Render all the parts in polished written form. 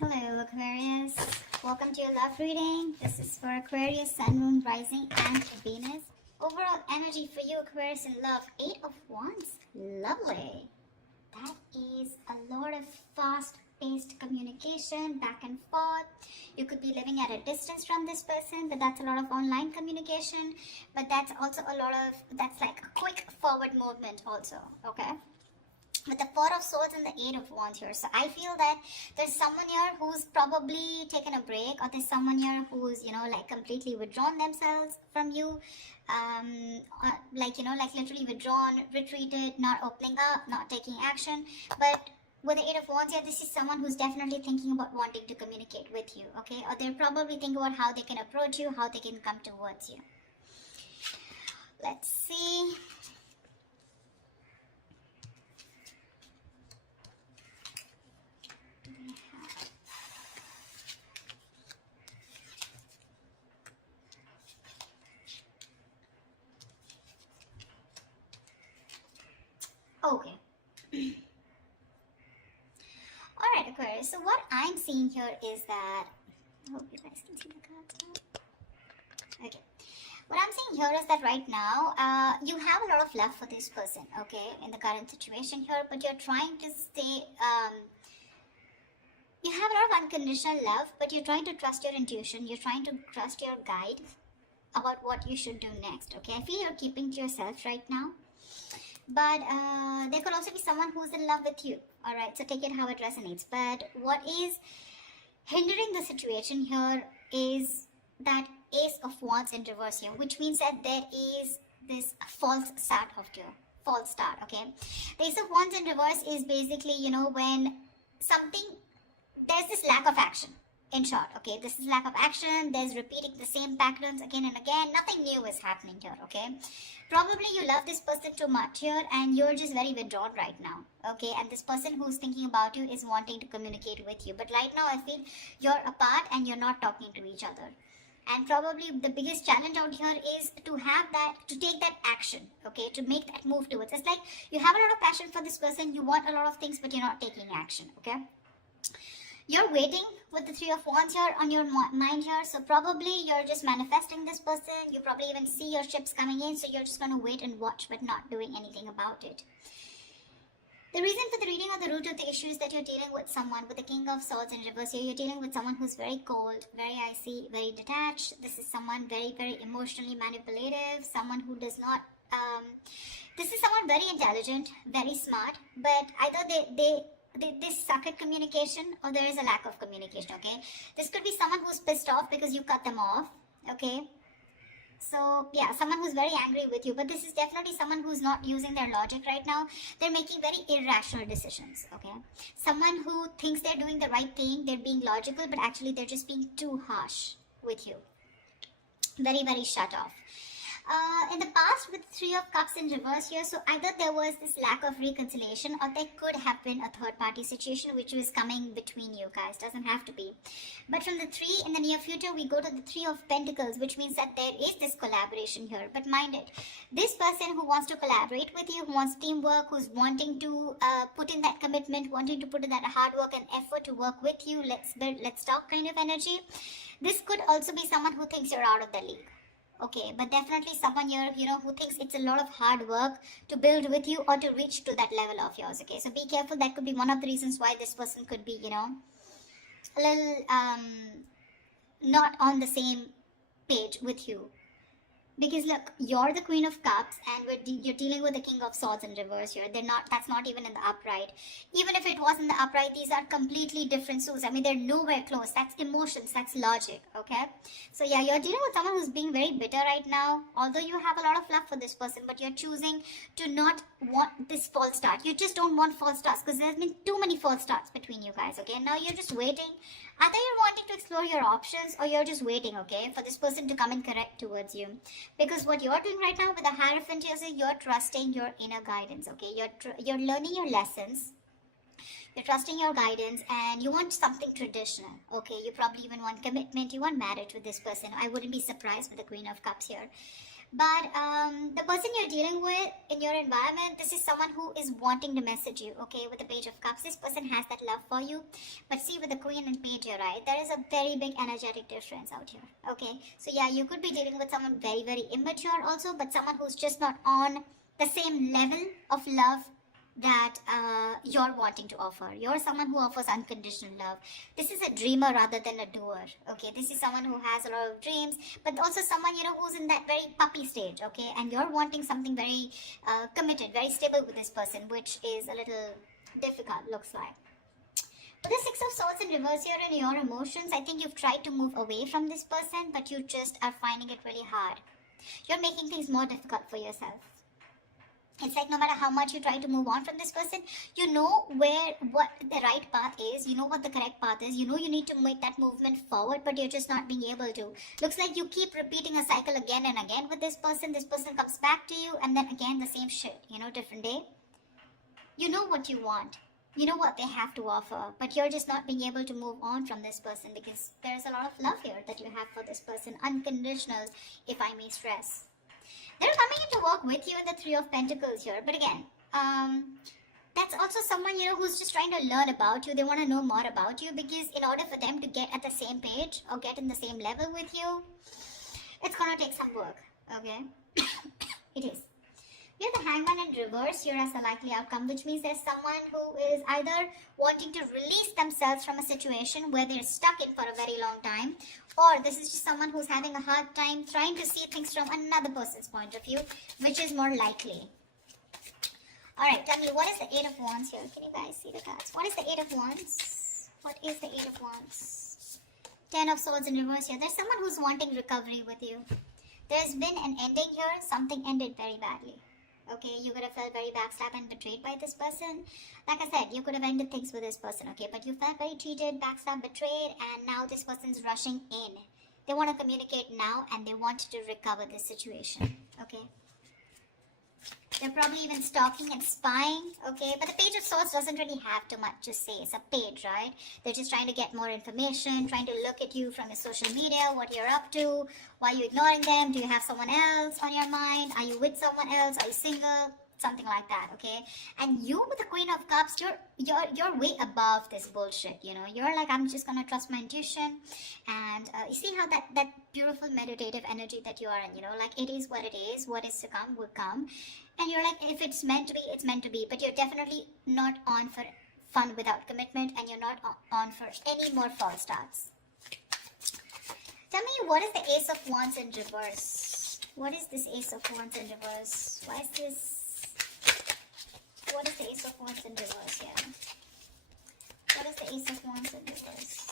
Hello Aquarius, welcome to your love reading. This is for Aquarius, Sun, Moon, Rising and Venus. Overall energy for you Aquarius in love, 8 of Wands, lovely. That is a lot of fast-paced communication, back and forth. You could be living at a distance from this person, but that's a lot of online communication. But that's also a lot of, that's like a quick forward movement also, okay? With the Four of Swords and the Eight of Wands here. So I feel that there's someone here who's probably taken a break, or there's someone here who's, like completely withdrawn themselves from you. Like literally withdrawn, retreated, not opening up, not taking action. But with the Eight of Wands here, this is someone who's definitely thinking about wanting to communicate with you, okay? Or they're probably thinking about how they can approach you, how they can come towards you. Let's see. Okay. Alright, Aquarius. So what I'm seeing here is that, I hope you guys can see the cards now. Okay. What I'm seeing here is that right now, you have a lot of love for this person, okay, in the current situation here, but you're trying to stay, you have a lot of unconditional love, but you're trying to trust your intuition, you're trying to trust your guide about what you should do next, okay? I feel you're keeping to yourself right now. But there could also be someone who's in love with you. Alright, so take it how it resonates. But what is hindering the situation here is that Ace of Wands in reverse here, which means that there is this false start of you. False start, okay? The Ace of Wands in reverse is basically, when something, there's this lack of action. In short, okay, this is lack of action, there's repeating the same patterns again and again, nothing new is happening here, okay? Probably you love this person too much here and you're just very withdrawn right now, okay? And this person who's thinking about you is wanting to communicate with you. But right now I feel you're apart and you're not talking to each other. And probably the biggest challenge out here is to have that, to take that action, okay? To make that move towards. It's like you have a lot of passion for this person, you want a lot of things, but you're not taking action, okay? You're waiting with the Three of Wands here on your mind here. So probably you're just manifesting this person. You probably even see your ships coming in. So you're just going to wait and watch but not doing anything about it. The reason for the reading or the root of the issue is that you're dealing with someone with the King of Swords in reverse here. You're dealing with someone who's very cold, very icy, very detached. This is someone very, very emotionally manipulative. Someone who does not... this is someone very intelligent, very smart. But either they suck at communication or there is a lack of communication, okay? This could be someone who's pissed off because you cut them off, okay? So, yeah, someone who's very angry with you, but this is definitely someone who's not using their logic right now. They're making very irrational decisions, okay? Someone who thinks they're doing the right thing, they're being logical, but actually they're just being too harsh with you. Very, very shut off. In the past with Three of Cups in reverse here, so either there was this lack of reconciliation or there could have been a third party situation which was coming between you guys. Doesn't have to be. But from the 3 in the near future, we go to the 3 of Pentacles, which means that there is this collaboration here. But mind it, this person who wants to collaborate with you, who wants teamwork, who's wanting to put in that commitment, wanting to put in that hard work and effort to work with you, let's build, let's talk kind of energy. This could also be someone who thinks you're out of the league. Okay, but definitely someone here, who thinks it's a lot of hard work to build with you or to reach to that level of yours, okay? So be careful. That could be one of the reasons why this person could be, a little not on the same page with you. Because look, you're the Queen of Cups and you're dealing with the King of Swords in reverse here. That's not even in the upright. Even if it was in the upright, these are completely different suits. I mean, they're nowhere close. That's emotions, that's logic, okay? So yeah, you're dealing with someone who's being very bitter right now. Although you have a lot of love for this person, but you're choosing to not want this false start. You just don't want false starts because there's been too many false starts between you guys, okay? Now you're just waiting. Either you're wanting to explore your options or you're just waiting, okay, for this person to come and correct towards you. Because what you're doing right now with the Hierophant is you're trusting your inner guidance, okay? You're learning your lessons. You're trusting your guidance and you want something traditional, okay? You probably even want commitment. You want marriage with this person. I wouldn't be surprised with the Queen of Cups here. But the person you're dealing with in your environment, this is someone who is wanting to message you, okay? With the Page of Cups, this person has that love for you. But see, with the Queen and Page here, right, there is a very big energetic difference out here, okay? So yeah, you could be dealing with someone very, very immature also, but someone who's just not on the same level of love that you're wanting to offer. You're someone who offers unconditional love. This is a dreamer rather than a doer, okay? This is someone who has a lot of dreams, but also someone, you know, who's in that very puppy stage, okay? And you're wanting something very committed, very stable with this person, which is a little difficult, looks like. With the Six of Swords in reverse here in your emotions, I think you've tried to move away from this person, but you just are finding it really hard. You're making things more difficult for yourself. It's like no matter how much you try to move on from this person, you know what the right path is, you know what the correct path is, you know you need to make that movement forward, but you're just not being able to. Looks like you keep repeating a cycle again and again with this person comes back to you, and then again the same shit, you know, different day. You know what you want, you know what they have to offer, but you're just not being able to move on from this person because there's a lot of love here that you have for this person, unconditional, if I may stress. They're coming in to work with you in the Three of Pentacles here. But again, that's also someone, you know, who's just trying to learn about you. They want to know more about you because in order for them to get at the same page or get in the same level with you, it's going to take some work, okay? It is. We have the Hangman in reverse here as a likely outcome, which means there's someone who is either wanting to release themselves from a situation where they're stuck in for a very long time, or this is just someone who's having a hard time trying to see things from another person's point of view, which is more likely. Alright, tell me, what is the Eight of Wands here? Can you guys see the cards? What is the Eight of Wands? What is the Eight of Wands? Ten of Swords in reverse here. There's someone who's wanting recovery with you. There's been an ending here. Something ended very badly. Okay, you could have felt very backstabbed and betrayed by this person. Like I said, you could have ended things with this person, okay? But you felt very cheated, backstabbed, betrayed, and now this person's rushing in. They want to communicate now, and they want to recover this situation, okay? They're probably even stalking and spying, okay? But the Page of Swords doesn't really have too much to say. It's a page, right? They're just trying to get more information, trying to look at you from your social media, what you're up to, why are you ignoring them, do you have someone else on your mind, are you with someone else, are you single, something like that, okay? And you with the Queen of Cups, you're way above this bullshit, you know? You're like, I'm just gonna trust my intuition, and you see how that beautiful meditative energy that you are in, you know? Like, it is, what is to come will come. And you're like, if it's meant to be, it's meant to be. But you're definitely not on for fun without commitment, and you're not on for any more false starts. Tell me, what is the Ace of Wands in reverse? What is this Ace of Wands in reverse? Why is this? What is the Ace of Wands in reverse here? What is the Ace of Wands in reverse?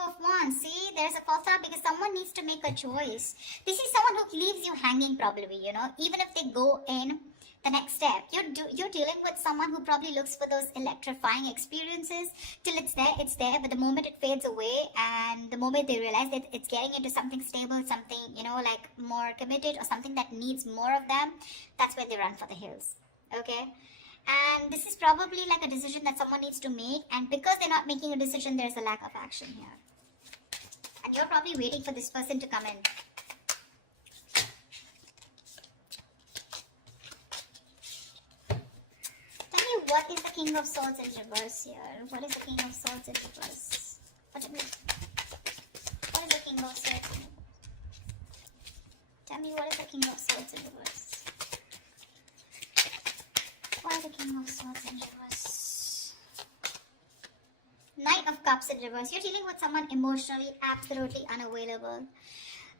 Of Wands. See, there's a false start because someone needs to make a choice. This is someone who leaves you hanging probably, you know, even if they go in the next step. You're dealing with someone who probably looks for those electrifying experiences. Till it's there, but the moment it fades away and the moment they realize that it's getting into something stable, something, you know, like more committed or something that needs more of them, that's when they run for the hills, okay? And this is probably like a decision that someone needs to make, and because they're not making a decision, there's a lack of action here. And you're probably waiting for this person to come in. Tell me, what is the King of Swords in reverse here? What is the King of Swords in reverse? What is the King of Swords in reverse? Tell me, what is the King of Swords in reverse? What is the King of Swords in reverse? Knight of Cups in reverse. You're dealing with someone emotionally absolutely unavailable.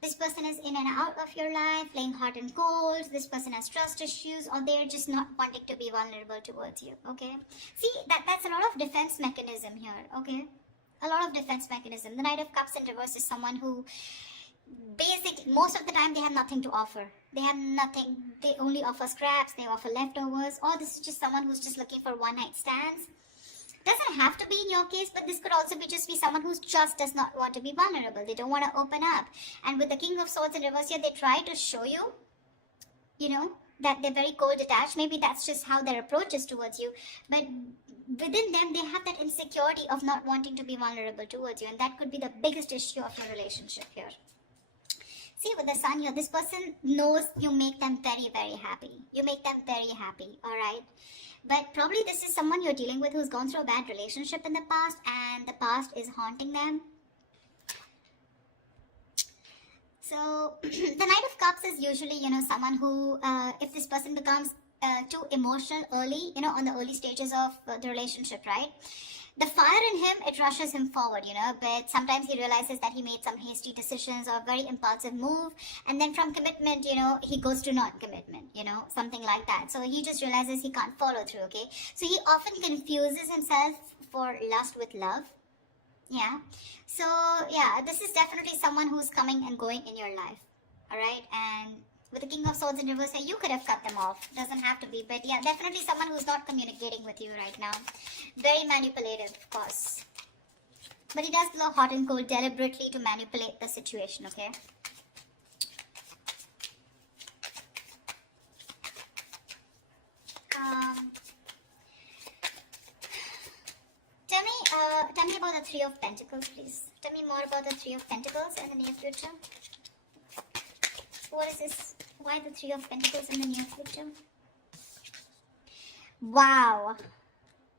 This person is in and out of your life, playing hot and cold. This person has trust issues, or they're just not wanting to be vulnerable towards you, okay? See, that's a lot of defense mechanism here, okay? A lot of defense mechanism. The Knight of Cups in reverse is someone who most of the time they have nothing to offer. They have nothing. They only offer scraps, they offer leftovers, or this is just someone who's just looking for one-night stands. Doesn't have to be in your case, but this could also just be someone who just does not want to be vulnerable. They don't want to open up. And with the King of Swords in reverse here, they try to show you, you know, that they're very cold detached. Maybe that's just how their approach is towards you, but within them they have that insecurity of not wanting to be vulnerable towards you, and that could be the biggest issue of your relationship here. See, with the sun here, this person knows you make them very, very happy. You make them very happy, alright? But probably this is someone you're dealing with who's gone through a bad relationship in the past, and the past is haunting them. So, the Knight of Cups is usually, someone who, if this person becomes too emotional early, on the early stages of the relationship, right? The fire in him, it rushes him forward, but sometimes he realizes that he made some hasty decisions or a very impulsive move, and then from commitment, he goes to non-commitment, something like that. So he just realizes he can't follow through, okay? So he often confuses himself for lust with love. Yeah. So, yeah, this is definitely someone who's coming and going in your life, alright? And with the King of Swords in reverse, you could have cut them off. Doesn't have to be, but yeah, definitely someone who's not communicating with you right now. Very manipulative, of course. But he does blow hot and cold deliberately to manipulate the situation, okay? Tell me about the Three of Pentacles, please. Tell me more about the Three of Pentacles in the near future. What is this? Why the Three of Pentacles in the near future? Wow.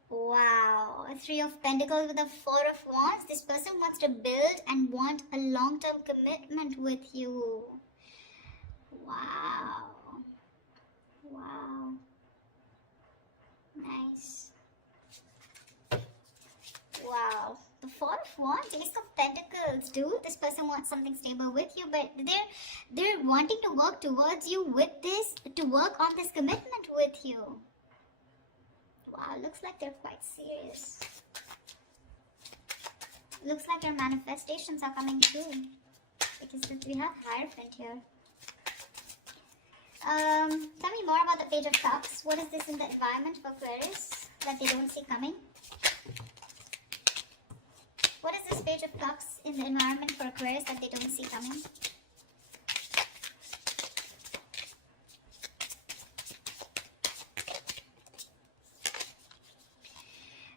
Wow. Three of Pentacles with the Four of Wands. This person wants to build and want a long-term commitment with you. Wow. Wow. Nice. Wow. The Four of Wands, Ace of Pentacles, dude. This person wants something stable with you, but they're wanting to work towards you with this, to work on this commitment with you. Wow, looks like they're quite serious. Looks like your manifestations are coming true, because we have Hierophant here. Tell me more about the Page of Cups. What is this in the environment for Aquarius that they don't see coming? What is this Page of Cups in the environment for Aquarius that they don't see coming?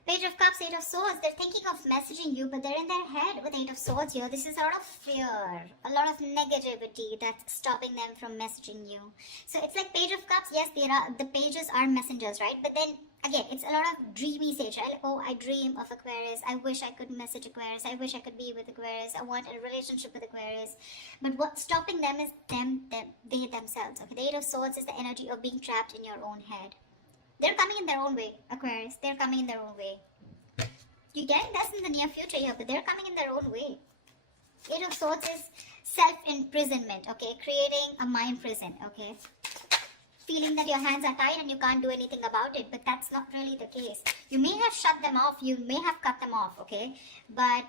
Page of Cups, Eight of Swords. They're thinking of messaging you, but they're in their head with Eight of Swords here. This is a lot of fear, a lot of negativity that's stopping them from messaging you. So it's like Page of Cups. Yes, the pages are messengers, right? But then again, it's a lot of dreamy stage, right? Like, oh, I dream of Aquarius. I wish I could message Aquarius. I wish I could be with Aquarius. I want a relationship with Aquarius. But what's stopping them is they themselves. Okay, the Eight of Swords is the energy of being trapped in your own head. They're coming in their own way, Aquarius. They're coming in their own way. You're getting this in the near future here, but they're coming in their own way. Eight of Swords is self-imprisonment, okay? Creating a mind prison, okay? Feeling that your hands are tied and you can't do anything about it, but that's not really the case. You may have shut them off, you may have cut them off, okay? But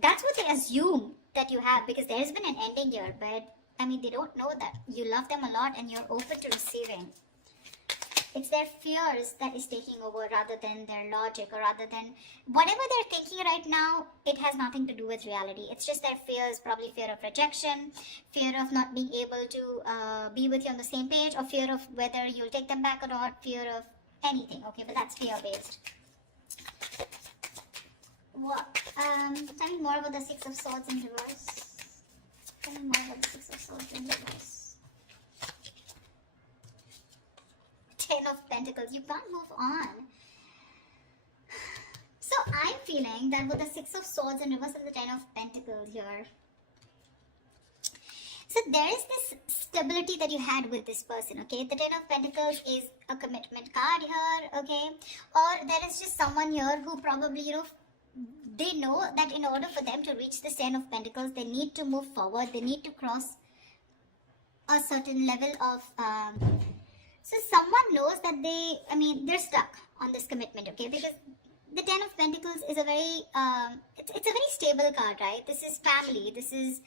that's what they assume that you have, because there's been an ending here, but I mean, they don't know that you love them a lot and you're open to receiving. It's their fears that is taking over rather than their logic, or rather than whatever they're thinking right now. It has nothing to do with reality. It's just their fears, probably fear of rejection, fear of not being able to be with you on the same page, or fear of whether you'll take them back or not, fear of anything, okay? But that's fear-based. What? Tell me more about the Six of Swords in reverse. Tell me more about the Six of Swords in reverse. Ten of Pentacles. You can't move on. So I'm feeling that with the Six of Swords in reverse and the Ten of Pentacles here, so there is this stability that you had with this person, okay? The Ten of Pentacles is a commitment card here, okay? Or there is just someone here who probably, they know that in order for them to reach the Ten of Pentacles, they need to move forward. They need to cross a certain level of... So someone knows that they're stuck on this commitment, okay? Because the Ten of Pentacles is a very, it's a very stable card, right? This is family. This is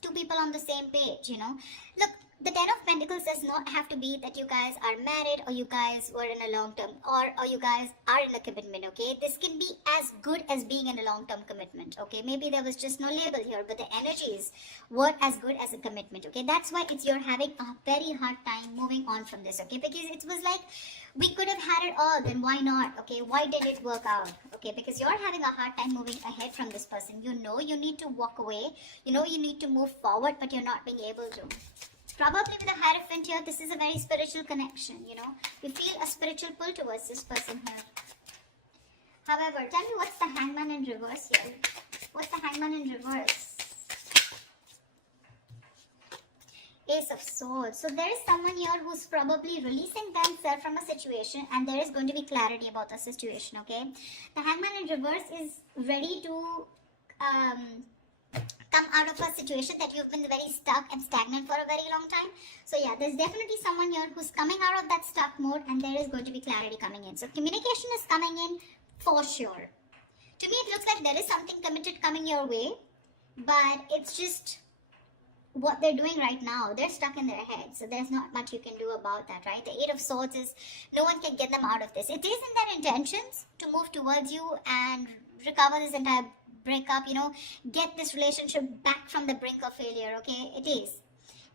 two people on the same page, Look, The Ten of Pentacles does not have to be that you guys are married or you guys were in a long term or you guys are in a commitment, okay? This can be as good as being in a long term commitment, okay? Maybe there was just no label here, but the energies were as good as a commitment, okay? That's why you're having a very hard time moving on from this, okay? Because it was like, we could have had it all, then why not, okay? Why did it work out, okay? Because you're having a hard time moving ahead from this person. You know you need to walk away. You know you need to move forward, but you're not being able to. Probably with a Hierophant here, this is a very spiritual connection, you know. You feel a spiritual pull towards this person here. However, tell me what's the Hangman in reverse here? What's the Hangman in reverse? Ace of Swords. So there is someone here who's probably releasing themselves from a situation and there is going to be clarity about the situation, okay? The Hangman in reverse is ready to come out of a situation that you've been very stuck and stagnant for a very long time. So yeah, there's definitely someone here who's coming out of that stuck mode and there is going to be clarity coming in. So communication is coming in for sure. To me, it looks like there is something committed coming your way, but it's just what they're doing right now. They're stuck in their head, so there's not much you can do about that, right? The Eight of Swords is no one can get them out of this. It is in their intentions to move towards you and recover this entire breakup, you know, get this relationship back from the brink of failure, okay? It is.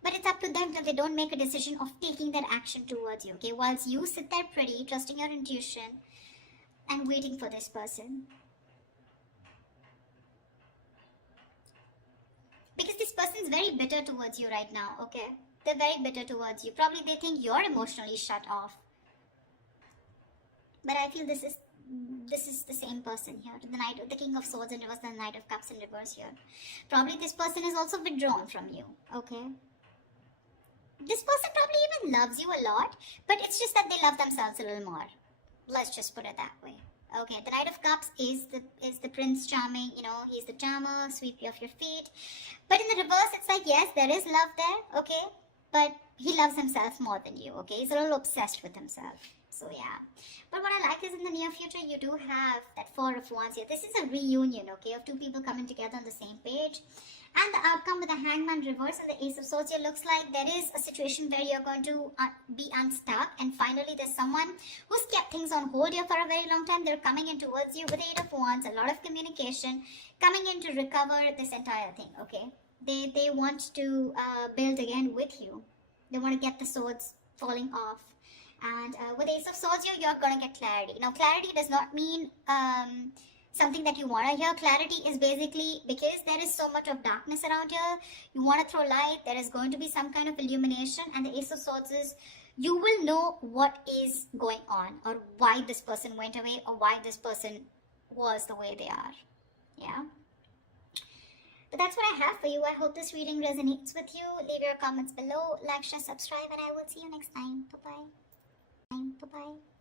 But it's up to them that they don't make a decision of taking that action towards you, okay? Whilst you sit there pretty, trusting your intuition and waiting for this person. Because this person is very bitter towards you right now, okay? They're very bitter towards you. Probably they think you're emotionally shut off. But I feel this is the same person here. The King of Swords in reverse, the Knight of Cups in reverse here. Probably this person is also withdrawn from you, okay? This person probably even loves you a lot, but it's just that they love themselves a little more. Let's just put it that way. Okay, the Knight of Cups is the Prince Charming, you know, he's the charmer, sweep you off your feet. But in the reverse, it's like, yes, there is love there, okay? But he loves himself more than you, okay? He's a little obsessed with himself. So yeah, but what I like is in the near future you do have that Four of Wands here. This is a reunion, okay, of two people coming together on the same page. And the outcome with the Hangman reverse and the Ace of Swords here looks like there is a situation where you're going to be unstuck, and finally there's someone who's kept things on hold here for a very long time. They're coming in towards you with the Eight of Wands, a lot of communication, coming in to recover this entire thing, okay? They want to build again with you. They want to get the swords falling off. And with Ace of Swords here, you're going to get clarity. Now, clarity does not mean something that you want to hear. Clarity is basically because there is so much of darkness around here, you want to throw light, there is going to be some kind of illumination. And the Ace of Swords is, you will know what is going on or why this person went away or why this person was the way they are. Yeah. But that's what I have for you. I hope this reading resonates with you. Leave your comments below, like, share, subscribe, and I will see you next time. Bye-bye. Bye-bye.